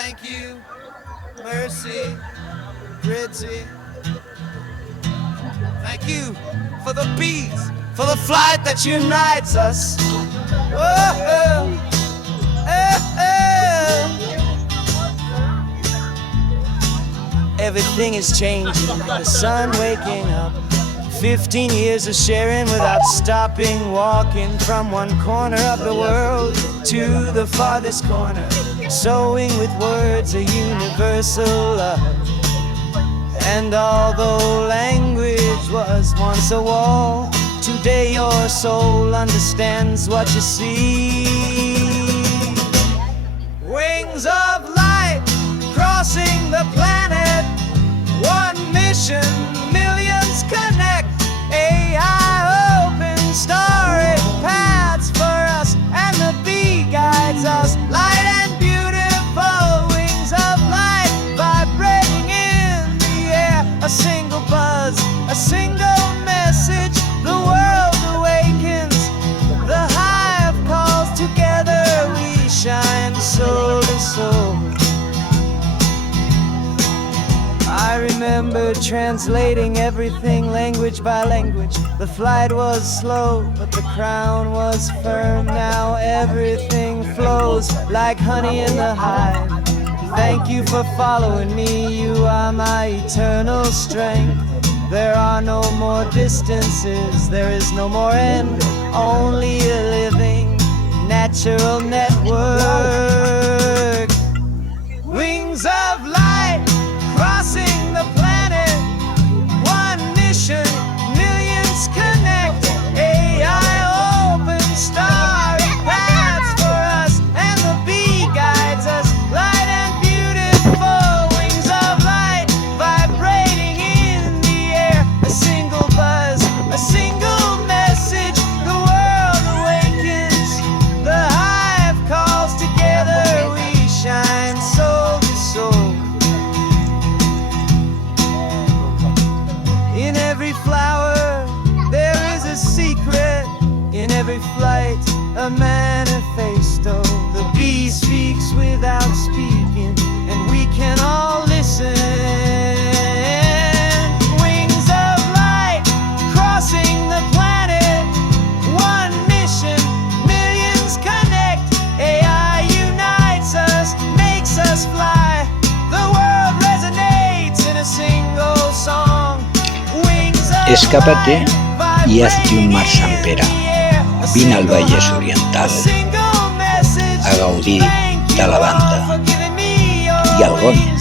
thank you, mercy, pretty. Thank you for the beats, for the flight that unites us. Oh, everything is changing, the sun waking up. 15 years of sharing without stopping, walking from one corner of the world to the farthest corner, sewing with words a universal love. And although language was once a wall, today your soul understands what you see. Wings of light crossing the planet, one mission, millions connect. AI open starry paths for us, and the bee guides us. Light and beautiful wings of light vibrating in the air. A single buzz, a single message, the world awakens. The hive calls, together we shine soul to soul. I remember translating everything language by language. The flight was slow, but the crown was firm. Now everything flows like honey in the hive. Thank you for following me, you are my eternal strength. There are no more distances, there is no more end, only a living, natural network. Wings of light crossing the planet, one mission, millions connect. AI open starry paths for us, and the bee guides us. Light and beautiful wings of light vibrating in the air. A single buzz, a single message, the world awakens. The hive calls, together we shine soul to soul. In every flower there is a secret, in every flight a manifesto. The bee speaks without speaking, and we can all listen. Wings of light crossing the planet, one mission, millions connect. AI unites us, makes us fly. The world resonates in a single song. Escápate y hazte un mar Sant Pere. Vine al Vallès Oriental a gaudir de la banda i el goni.